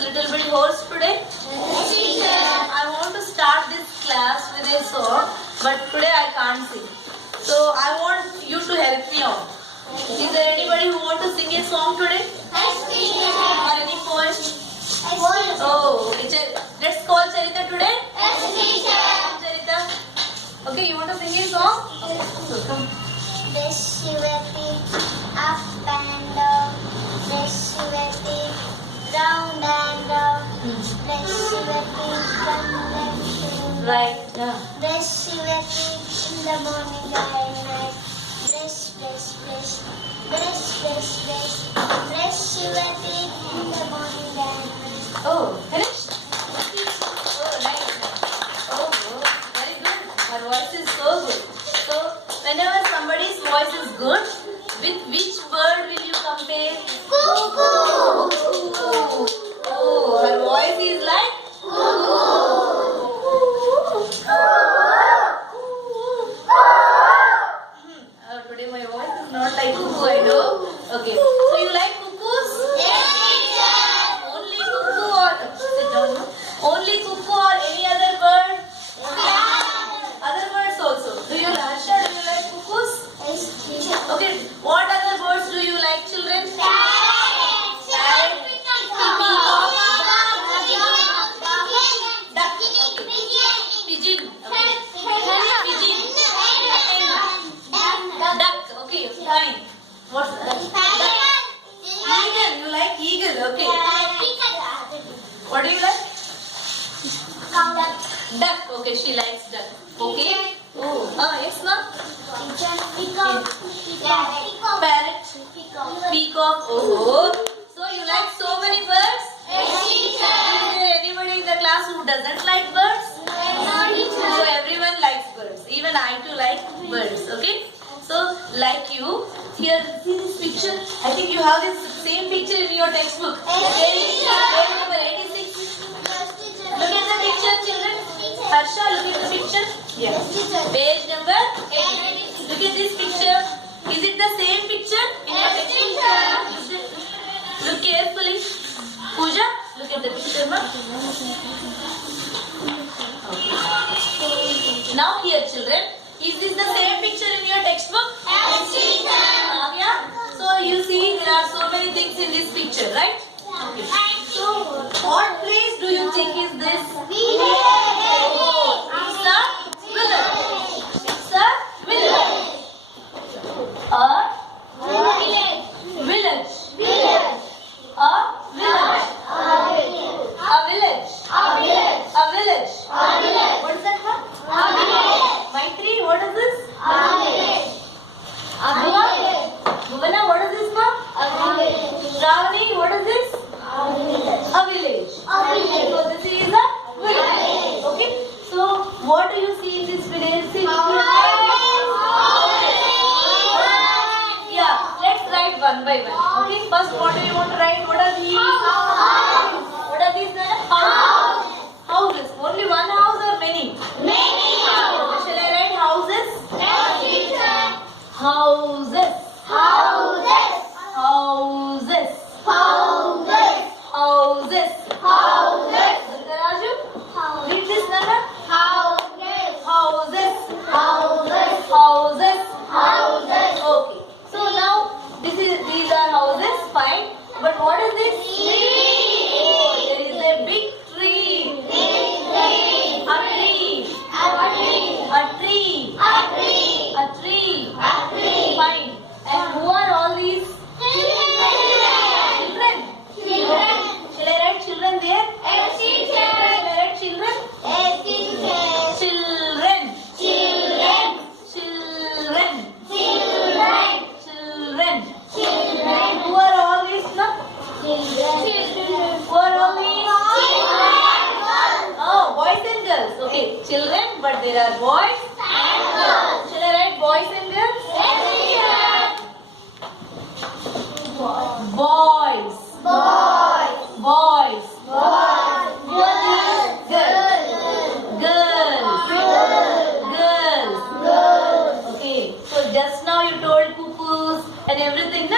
little bit hoarse today? Yes, teacher. I want to start this class with a song, but today I can't sing. So I want you to help me out. Is there anybody who want to sing a song today? Yes, teacher. Or any poem? Yes, Oh, let's call Charita today. teacher. Charita. Okay, you want to sing a song? Okay, so come. Brush your teeth up and down. Brush your teeth round and round. Brush your teeth from left to Right. Yeah. Brush your teeth in the morning and night. Brush, brush, brush. Brush, brush, brush. Brush your teeth in the morning and night. Oh, finished? Oh, nice. Oh, very good. Her voice is so good. So, whenever somebody's voice is good, with which bird will you compare? Cuckoo. Cuckoo. Oh, her voice is like today my voice is not like cuckoo, I know. Okay. So you like cuckoos? Yes, teacher. Only cuckoo or sit down. Only cuckoo or any other bird? Other birds also. Do you like Harsha? Do you like cuckoos? Yes, teacher. Okay. What other birds do you like, children? Duck. Pigeon. Okay. Pigeon. Duck. Okay. Fine. What's eagle? You like eagle? Okay. What do you like? Duck. Okay. She likes duck. Okay. Oh. Yes, ma'am. Parrot. Peacock. Oh. So you like so many birds? Is there anybody in the class who doesn't like birds? So everyone likes birds. Even I too like birds. Okay. So like you, here see this picture. I think you have this same picture in your textbook. Page number 86. Look at the picture, children. Harsha, look at the picture. Yeah. Page number 86. Look at this picture. Is it the same picture in your textbook? Look carefully. Pooja, look at the picture, ma. Now here, children, is this the same picture in your textbook? Yeah. So you see there are so many things in this picture, right? Okay. So what place do you think is this? It's a village. It's a village. A village. A village. A village. A village. What is that one? Maitri, what is this? Bhuvana, what is this one? Shravani, what is this? A village. So this is a village. Okay. So what do you see in this village? See, yeah, let's write one by one. Okay. First, what do you want to write? What are these? What are these? Houses. Only one house or many? Shall I write houses? Houses. Raju, read this number. Houses. Okay. So now these are houses. Fine. But what is this? Oh, there is a big tree. A tree. Fine. And who are all these? Children. Shall I write children there? Shall I write children? Children. Who are all these now? Who are all these? Oh, boys and girls. Okay, children, but there are boys. Shall I write boys and girls? Boys. Who are these? Girls. Okay, so just now you told cuckoos and everything, na?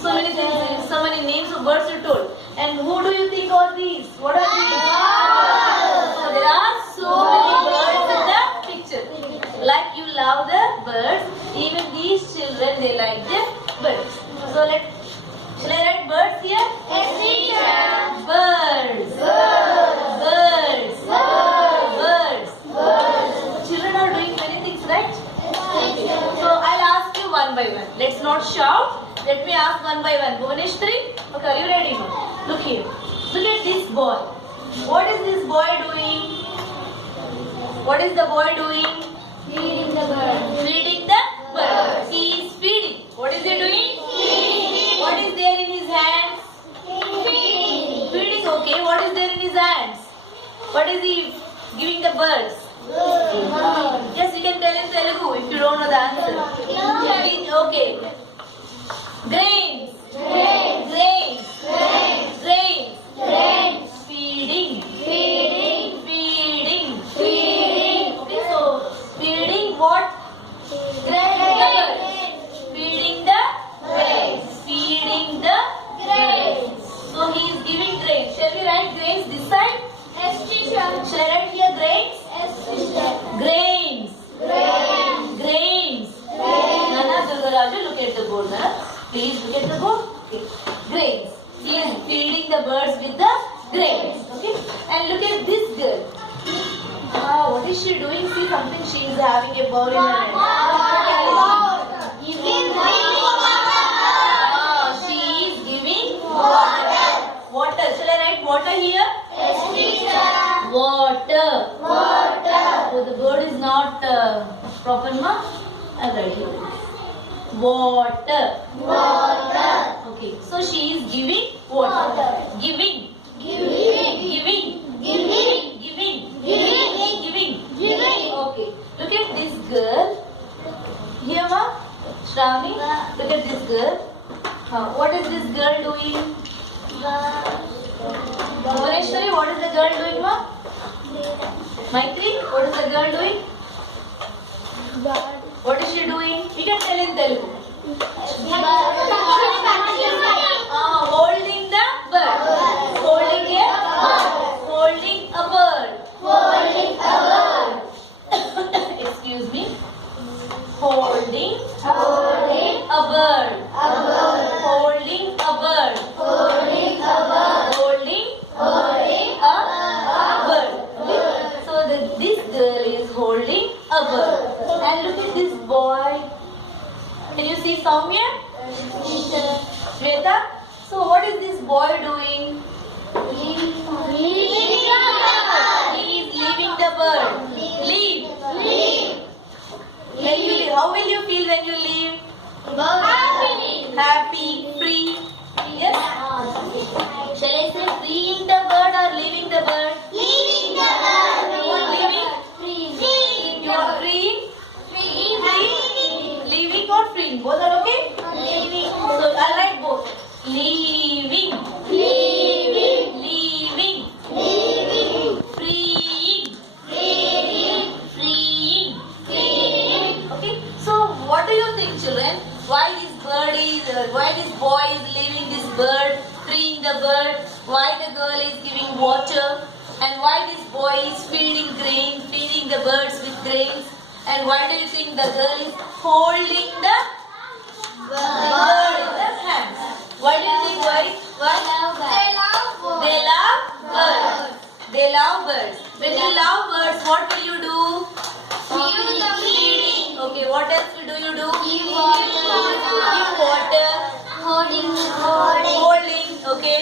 So many things, so many names of birds you told. And who do you think are these? What are these? So there are so many birds in the picture. Like you love the birds, even these children they like the birds. So shall I write birds here? Yes, teacher. Birds. Birds. Birds. Children are doing many things, right? So I'll ask you one by one. Let's not shout. Let me ask one by one. Bhuvaneshwari, okay, are you ready? Look here. Look at this boy. What is this boy doing? What is the boy doing? Feeding the bird. Feeding the bird. He is feeding. What is he doing? Feeding. What is there in his hands? Feeding. Feeding, okay. What is there in his hands? What is he giving the birds? Yes, you can tell in Telugu if you don't know the answer. Okay. Grains. Grains. Grains. Grains. Grains. Grains. Feeding. Feeding. Feeding. Feeding. Okay, so feeding what? Grains. Feeding the Grains. feeding the Grains. So he is giving grains. Shall we write grains this side? Yes, teacher. Shall I write here grains? Yes, teacher. Grains. Grains. Grains. Grains. Nana Durgaraju, look at the board. Huh? Please look at the board. Okay. Grains. He is feeding the birds with the grains. Okay. And look at this girl. What is she doing? See something. She is having a bowl in her hand. She is giving water. Water. Shall I write water here? Yes, teacher. Water. Water. So the bird is not proper, ma? I'll write here. Water. Water. Okay. So she is giving water. Water. Giving. Giving. Giving. Giving. Giving. Giving. Giving. Giving. Okay. Look at this girl. Here, ma. Shravani. Look at this girl. What is this girl doing? Bhuvaneshwari, what is the girl doing, ma? Maitri, what is the girl doing? What is she doing? You can tell in Telugu. Holding the bird. Holding a bird. Holding a bird. Holding a bird. Excuse me. Holding Holding a bird. a bird. Holding a bird. Holding a bird. Holding Holding a bird. So this girl is holding a bird. And look at this boy. Can you see Soumya? Shweta? So what is this boy doing? Leaving a bird. He is leaving the bird. Leave. Leave. When you leave, how will you feel when you leave? Happy. Happy, free. Yes? Shall I say freeing the bird or leaving the bird? Leaving the bird. Leaving? Leaving. You are freeing? Leaving. Leaving or freeing? Both are okay? Leaving. So I'll write both. Leaving. Leaving. Leaving. Leaving. Freeing. Freeing. Freeing. Freeing. Okay. So what do you think, children? Why this boy is leaving this bird, freeing the bird? Why the girl is giving water? And why this boy is feeding the birds with grains? And why do you think the girl is holding the bird in their hands? Why do you think? Why? They love They love birds. They love birds. When you love birds, what will you do? Feeding. Okay, what else do you do? Give water. Give water. Holding. Holding. Okay.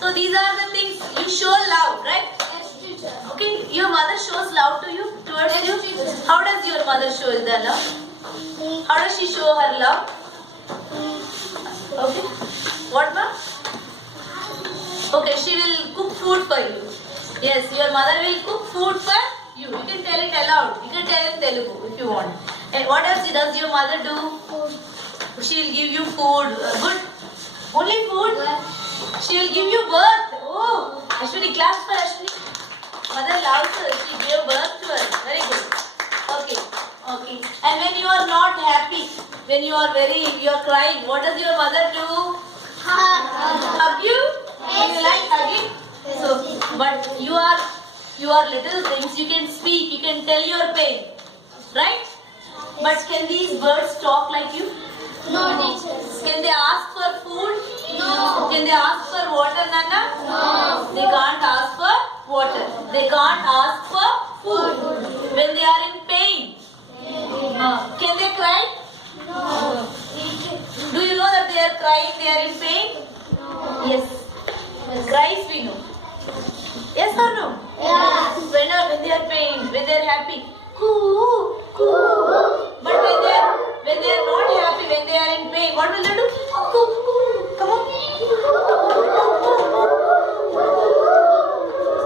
So these are the things you show love, right? Yes, teacher. Okay. Your mother shows love to you, towards you. How does your mother show the love? How does she show her love? Okay. What, ma'am? Okay, she will cook food for you. Yes, your mother will cook food for you. You can tell it aloud. You can tell in Telugu if you want. And what else does your mother do? She will give you food. Good. Only food? She will give you birth. Oh, Ashwini, class for Ashwini. Mother loves her. She gave birth to her. Very good. Okay. Okay. And when you are not happy, when you are crying, what does your mother do? Hug you? Do you like hugging? But you are little things. You can speak. You can tell your pain, right? But can these birds talk like you? No, teachers. Can they ask for food? No. Can they ask for water, Nana? No. They can't ask for water. They can't ask for food. When they are in pain, can they cry? No. Do you know that they are crying? They are in pain? Yes. Cries we know. Yes or no? Yes. When they are pain, when they are happy, coo, coo. But when they are not happy, when they are in pain, what will they do? Coo, coo. Come on.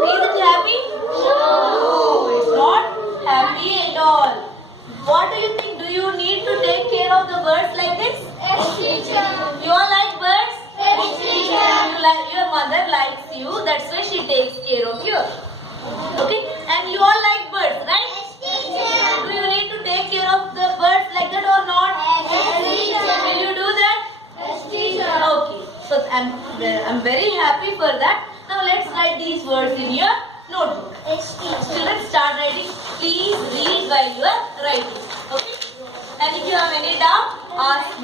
Is it happy? No, it's not happy at all. What do you think? Do you need to take care of the birds like this? Yes, teacher. You all like birds? Yes, teacher. Your mother likes you, that's why she takes care of you. Okay? And you all like birds, right? Yes, teacher. Do you need to take care of the birds like that or not? Yes, teacher. Will you do that? Yes, teacher. Okay. So I'm very happy for that. Now let's write these words in your notebook. Yes, teacher. Children, start writing. Please read while you are writing. Okay? And if you have any doubt, ask